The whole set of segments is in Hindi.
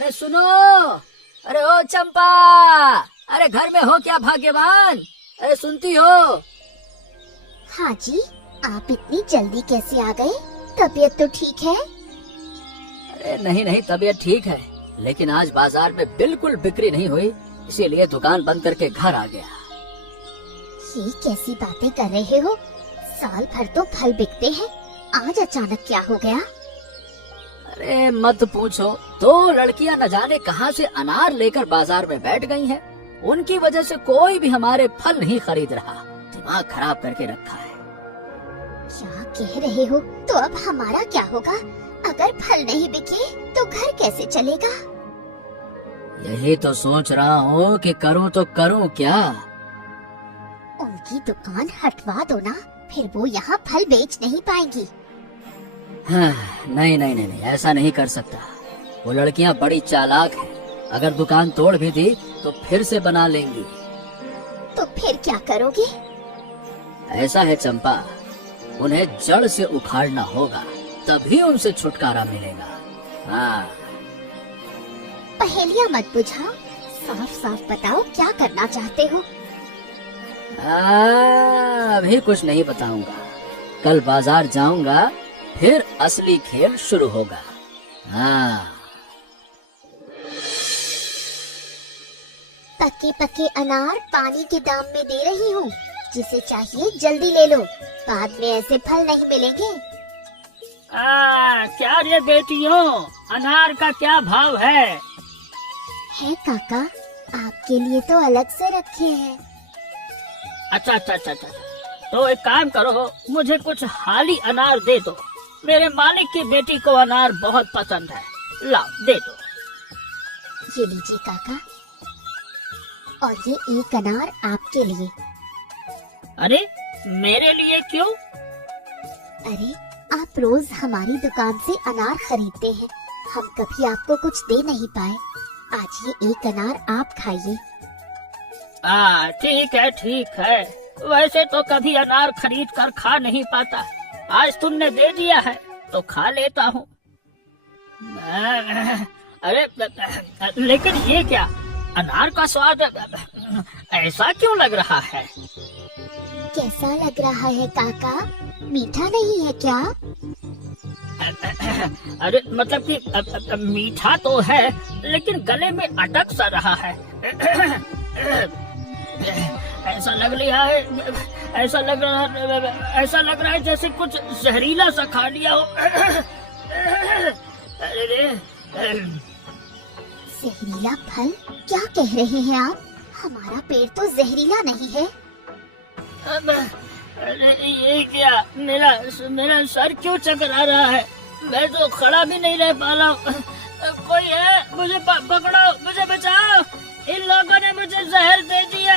अरे सुनो, अरे ओ चंपा, अरे घर में हो क्या भाग्यवान? अरे सुनती हो? हाँ जी, आप इतनी जल्दी कैसे आ गए? तबीयत तो ठीक है? अरे नहीं नहीं, तबीयत ठीक है, लेकिन आज बाजार में बिल्कुल बिक्री नहीं हुई, इसीलिए दुकान बंद करके घर आ गया। ये कैसी बातें कर रहे हो? साल भर तो फल बिकते हैं, आज अचानक क्या हो गया? अरे मत पूछो, दो लड़कियां न जाने कहां से अनार लेकर बाजार में बैठ गई हैं। उनकी वजह से कोई भी हमारे फल नहीं खरीद रहा, दिमाग खराब करके रखा है। क्या कह रहे हो? तो अब हमारा क्या होगा? अगर फल नहीं बिके तो घर कैसे चलेगा? यही तो सोच रहा हूँ कि करूँ तो करूँ क्या। उनकी दुकान हटवा दो ना, फिर वो यहाँ फल बेच नहीं पाएंगी। हाँ, नहीं नहीं नहीं नहीं, ऐसा नहीं कर सकता। वो लड़कियाँ बड़ी चालाक हैं, अगर दुकान तोड़ भी दी तो फिर से बना लेंगी। तो फिर क्या करोगे? ऐसा है चंपा, उन्हें जड़ से उखाड़ना होगा, तभी उनसे छुटकारा मिलेगा। हाँ, पहेलियाँ मत बुझाओ, साफ साफ बताओ क्या करना चाहते हो? अभी कुछ नहीं बताऊंगा, कल बाजार जाऊंगा, फिर असली खेल शुरू होगा। हाँ। पके पके अनार पानी के दाम में दे रही हूँ, जिसे चाहिए जल्दी ले लो, बाद में ऐसे फल नहीं मिलेंगे। क्या रे बेटियों, अनार का क्या भाव है? है काका, आपके लिए तो अलग से रखे हैं। अच्छा अच्छा अच्छा अच्छा, तो एक काम करो, मुझे कुछ हाली अनार दे दो। मेरे मालिक की बेटी को अनार बहुत पसंद है, लाओ दे दो। ये लीजिए काका, और ये एक अनार आपके लिए। अरे मेरे लिए क्यों? अरे आप रोज हमारी दुकान से अनार खरीदते हैं, हम कभी आपको कुछ दे नहीं पाए, आज ये एक अनार आप खाइए। ठीक है, वैसे तो कभी अनार खरीद कर खा नहीं पाता, आज तुमने दे दिया है तो खा लेता हूँ। अरे लेकिन ये क्या, अनार का स्वाद ऐसा क्यों लग रहा है? कैसा लग रहा है काका? मीठा नहीं है क्या? अरे मतलब कि मीठा तो है, लेकिन गले में अटक सा रहा है। ऐसा लग रहा है जैसे कुछ जहरीला सा खा लिया हो। अरे जहरीला फल? क्या कह रहे हैं आप? हमारा पेड़ तो जहरीला नहीं है। अरे ये क्या, मेरा सर क्यों चकरा रहा है? मैं तो खड़ा भी नहीं रह पा रहा हूँ। कोई है, मुझे पकड़ो, मुझे बचाओ, इन लोगों ने मुझे जहर दे दिया।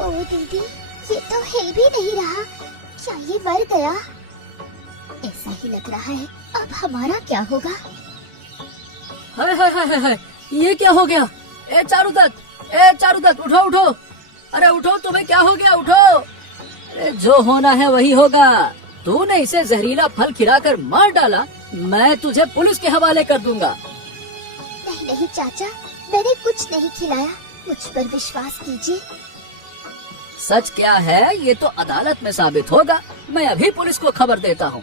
ओ दीदी, ये तो हिल भी नहीं रहा, क्या ये मर गया? ऐसा ही लग रहा है, अब हमारा क्या होगा? हाय हाय हाय हाय, ये क्या हो गया? ए चारुदत्त, उठो, अरे उठो, तुम्हें क्या हो गया? उठो, अरे जो होना है वही होगा। तूने इसे जहरीला फल खिलाकर मार डाला, मैं तुझे पुलिस के हवाले कर दूंगा। नहीं चाचा, मैंने कुछ नहीं खिलाया, मुझ पर विश्वास कीजिए। सच क्या है ये तो अदालत में साबित होगा, मैं अभी पुलिस को खबर देता हूँ।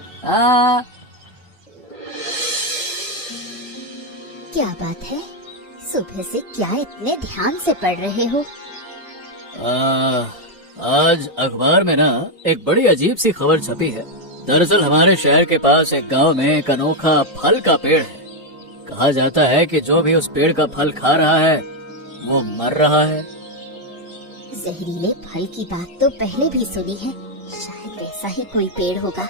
क्या बात है, सुबह से क्या इतने ध्यान से पढ़ रहे हो? आज अखबार में ना एक बड़ी अजीब सी खबर छपी है। दरअसल हमारे शहर के पास एक गांव में एक अनोखा फल का पेड़ है। कहा जाता है कि जो भी उस पेड़ का फल खा रहा है वो मर रहा है। जहरीले फल की बात तो पहले भी सुनी है, शायद वैसा ही कोई पेड़ होगा।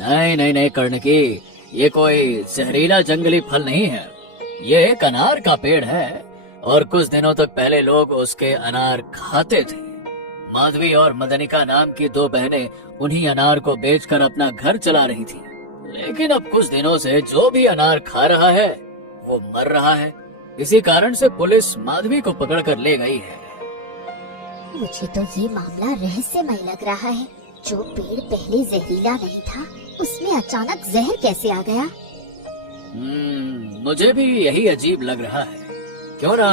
नहीं कर्णकी, ये कोई जहरीला जंगली फल नहीं है, ये एक अनार का पेड़ है और कुछ दिनों तक पहले लोग उसके अनार खाते थे। माधवी और मदनिका नाम की दो बहनें उन्हीं अनार को बेचकर अपना घर चला रही थी, लेकिन अब कुछ दिनों से जो भी अनार खा रहा है वो मर रहा है। इसी कारण से पुलिस माधवी को पकड़कर ले गई है। मुझे तो ये मामला रहस्यमय लग रहा है। जो पेड़ पहले जहरीला नहीं था, उसमें अचानक जहर कैसे आ गया? मुझे भी यही अजीब लग रहा है। क्यों ना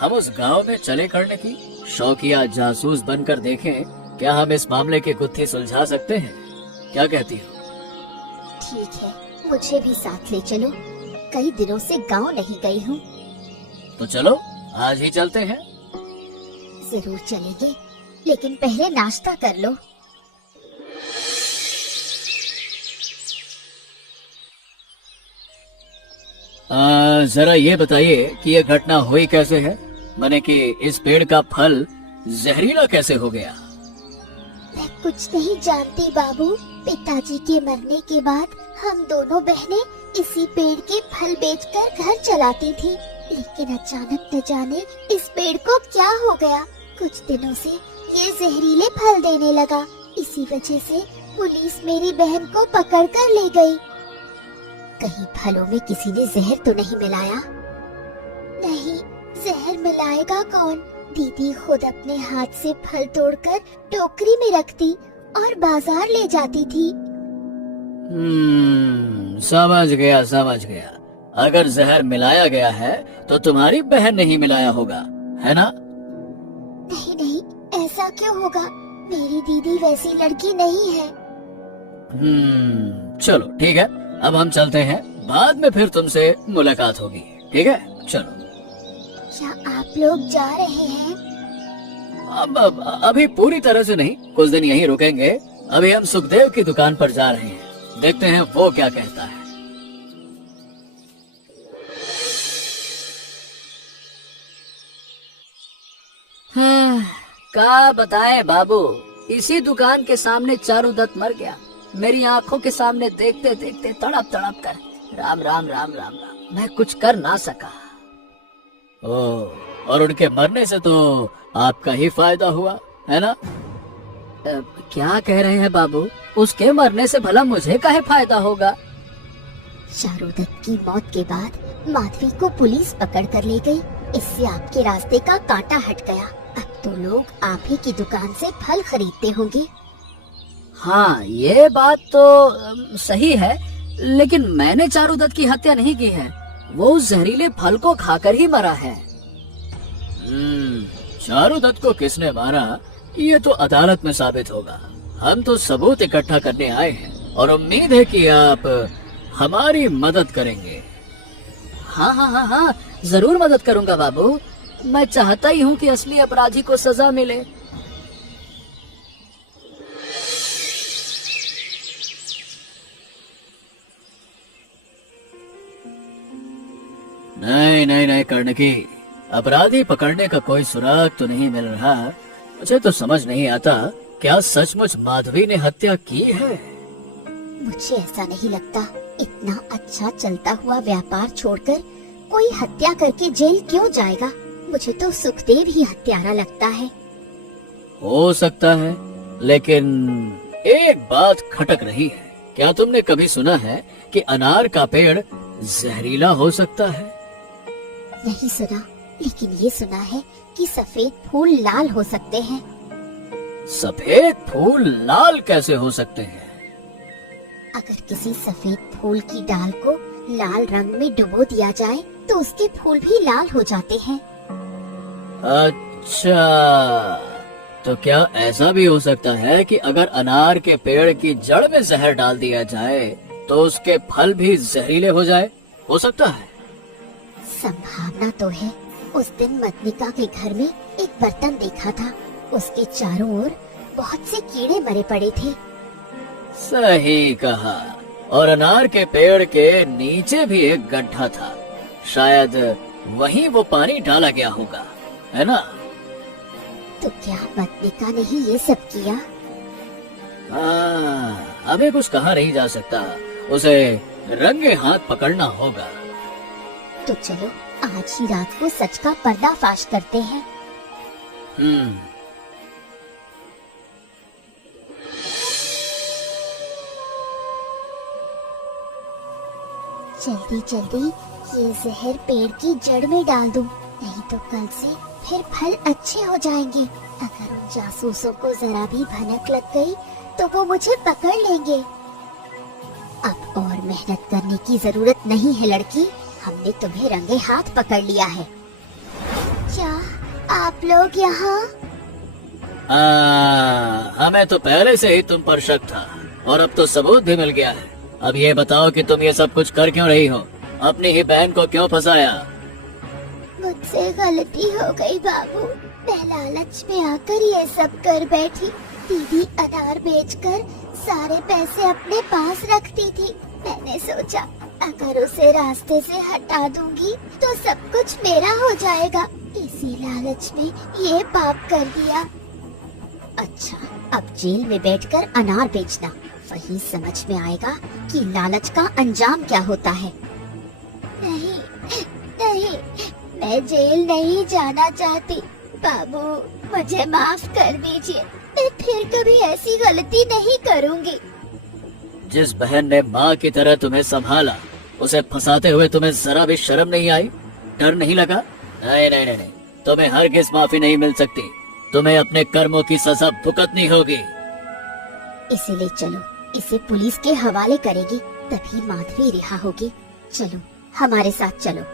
हम उस गांव में चले करने की शौकिया जासूस बनकर देखें, क्या हम इस मामले की गुत्थी सुलझा सकते हैं? क्या कहती हो? ठीक है, मुझे भी साथ ले चलो। कई दिनों से गांव नहीं गई हूँ। तो चलो आज ही चलते हैं। जरूर चलेंगे, लेकिन पहले नाश्ता कर लो। जरा ये बताइए कि ये घटना हुई कैसे है? माने कि इस पेड़ का फल जहरीला कैसे हो गया? मैं कुछ नहीं जानती बाबू। पिताजी के मरने के बाद हम दोनों बहनें इसी पेड़ के फल बेचकर घर चलाती थी, लेकिन अचानक न जाने इस पेड़ को क्या हो गया। कुछ दिनों से ये जहरीले फल देने लगा। इसी वजह से पुलिस मेरी बहन को पकड़ कर ले गई। कहीं फलों में किसी ने जहर तो नहीं मिलाया? नहीं, जहर मिलाएगा कौन? दीदी खुद अपने हाथ से फल तोड़कर टोकरी में रखती और बाजार ले जाती थी। समझ गया। अगर जहर मिलाया गया है तो तुम्हारी बहन ने ही मिलाया होगा, है ना? नहीं, ऐसा क्यों होगा? मेरी दीदी वैसी लड़की नहीं है। चलो ठीक है, अब हम चलते हैं। बाद में फिर तुमसे मुलाकात होगी, ठीक है? चलो। क्या आप लोग जा रहे हैं? अब अभी पूरी तरह से नहीं, कुछ दिन यहीं रुकेंगे। अभी हम सुखदेव की दुकान पर जा रहे हैं, देखते हैं वो क्या कहता है। क्या बताएं बाबू, इसी दुकान के सामने चारुदत्त मर गया। मेरी आंखों के सामने देखते देखते तड़प कर राम राम राम राम राम, मैं कुछ कर ना सका। और उनके मरने से तो आपका ही फायदा हुआ, है ना? क्या कह रहे हैं बाबू? उसके मरने से भला मुझे काहे फायदा होगा? चारुदत्त की मौत के बाद माधवी को पुलिस पकड़ कर ले गई। इससे आपके रास्ते का कांटा हट गया। अब तो लोग आप ही की दुकान से फल खरीदते होंगे। हाँ, ये बात तो सही है, लेकिन मैंने चारुदत्त की हत्या नहीं की है। वो उस जहरीले फल को खाकर ही मरा है। चारुदत्त को किसने मारा ये तो अदालत में साबित होगा। हम तो सबूत इकट्ठा करने आए हैं और उम्मीद है कि आप हमारी मदद करेंगे। हाँ, जरूर मदद करूंगा बाबू। मैं चाहता ही हूँ कि असली अपराधी को सजा मिले। नहीं कर्णकी, अपराधी पकड़ने का कोई सुराग तो नहीं मिल रहा। मुझे तो समझ नहीं आता, क्या सचमुच माधवी ने हत्या की है? मुझे ऐसा नहीं लगता। इतना अच्छा चलता हुआ व्यापार छोड़कर कोई हत्या करके जेल क्यों जाएगा? मुझे तो सुखदेव ही हत्यारा लगता है। हो सकता है, लेकिन एक बात खटक रही है। क्या तुमने कभी सुना है कि अनार का पेड़ जहरीला हो सकता है? नहीं सुना, लेकिन ये सुना है कि सफेद फूल लाल हो सकते हैं। सफेद फूल लाल कैसे हो सकते हैं? अगर किसी सफेद फूल की डाल को लाल रंग में डुबो दिया जाए तो उसके फूल भी लाल हो जाते हैं। अच्छा, तो क्या ऐसा भी हो सकता है कि अगर अनार के पेड़ की जड़ में जहर डाल दिया जाए तो उसके फल भी जहरीले हो जाए? हो सकता है। संभावना तो है। उस दिन मदनिका के घर में एक बर्तन देखा था, उसके चारों ओर बहुत से कीड़े मरे पड़े थे। सही कहा। और अनार के पेड़ के नीचे भी एक गड्ढा था, शायद वहीं वो पानी डाला गया होगा, है ना? तो क्या मदनिका ने ही ये सब किया? अभी कुछ कहा नहीं जा सकता, उसे रंगे हाथ पकड़ना होगा। तो चलो आज ही रात को सच का पर्दाफाश करते हैं। जल्दी जल्दी ये जहर पेड़ की जड़ में डाल दूं, नहीं तो कल से फिर फल अच्छे हो जाएंगे। अगर उन जासूसों को जरा भी भनक लग गई तो वो मुझे पकड़ लेंगे। मेहनत करने की जरूरत नहीं है लड़की, हमने तुम्हें रंगे हाथ पकड़ लिया है। क्या आप लोग यहाँ? हमें तो पहले से ही तुम पर शक था और अब तो सबूत भी मिल गया है। अब ये बताओ कि तुम ये सब कुछ कर क्यों रही हो? अपनी ही बहन को क्यों फंसाया? मुझसे गलती हो गई बाबू, मैं लालच में आकर ये सब कर बैठी। दीदी अनार बेचकर सारे पैसे अपने पास रखती थी। मैंने सोचा अगर उसे रास्ते से हटा दूंगी तो सब कुछ मेरा हो जाएगा, इसी लालच में ये पाप कर दिया। अच्छा, अब जेल में बैठकर अनार बेचना, वही समझ में आएगा कि लालच का अंजाम क्या होता है। नहीं नहीं, मैं जेल नहीं जाना चाहती बाबू, मुझे माफ कर दीजिए, मैं फिर कभी ऐसी गलती नहीं करूंगी। जिस बहन ने माँ की तरह तुम्हें संभाला, उसे फंसाते हुए तुम्हें जरा भी शर्म नहीं आई? डर नहीं लगा? नहीं नहीं नहीं, तुम्हें हरगिज़ माफी नहीं मिल सकती। तुम्हें अपने कर्मों की सजा भुगतनी होगी। इसीलिए चलो, इसे पुलिस के हवाले करेगी, तभी माधवी रिहा होगी। चलो हमारे साथ चलो।